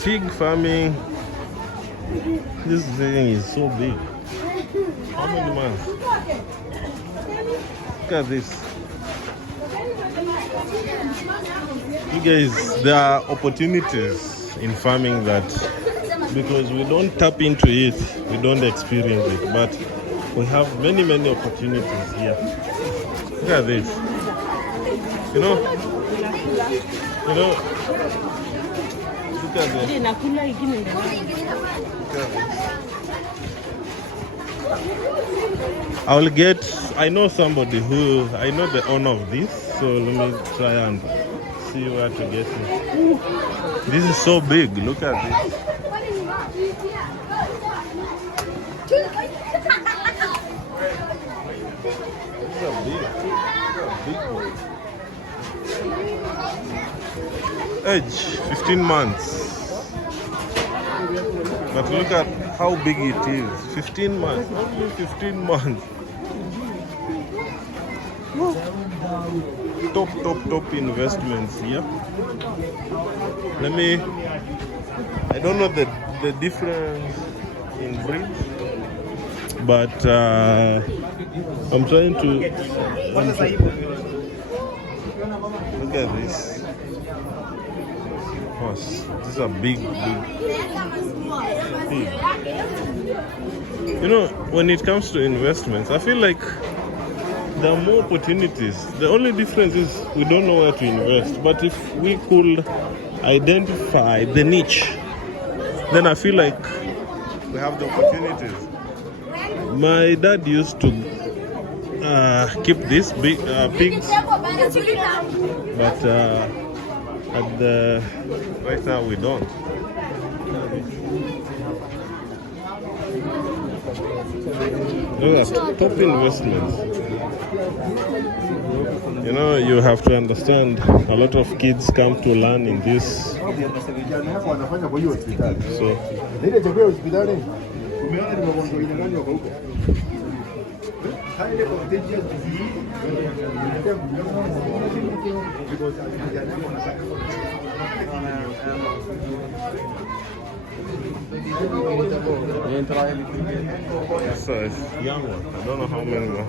Pig farming. This thing is so big. How many months? Look at this. You guys, there are opportunities in farming that because we don't tap into it, we don't experience it, but we have many opportunities here. Look at this. You know, look at this. I know somebody I know the owner of this, so let me try and see where to get it. This is so big, look at this. These are big boys. Age 15 months. But look at how big it is. 15 months, only 15 months. Top investments here. I don't know the difference in breeds, but I'm trying to look at this. These are big. You know, when it comes to investments, I feel like there are more opportunities. The only difference is we don't know where to invest. But if we could identify the niche, then I feel like we have the opportunities. My dad used to keep these big pigs, but right now we don't. Look at top investments. You know, you have to understand a lot of kids come to learn in this. So it's young one. I don't know how many more.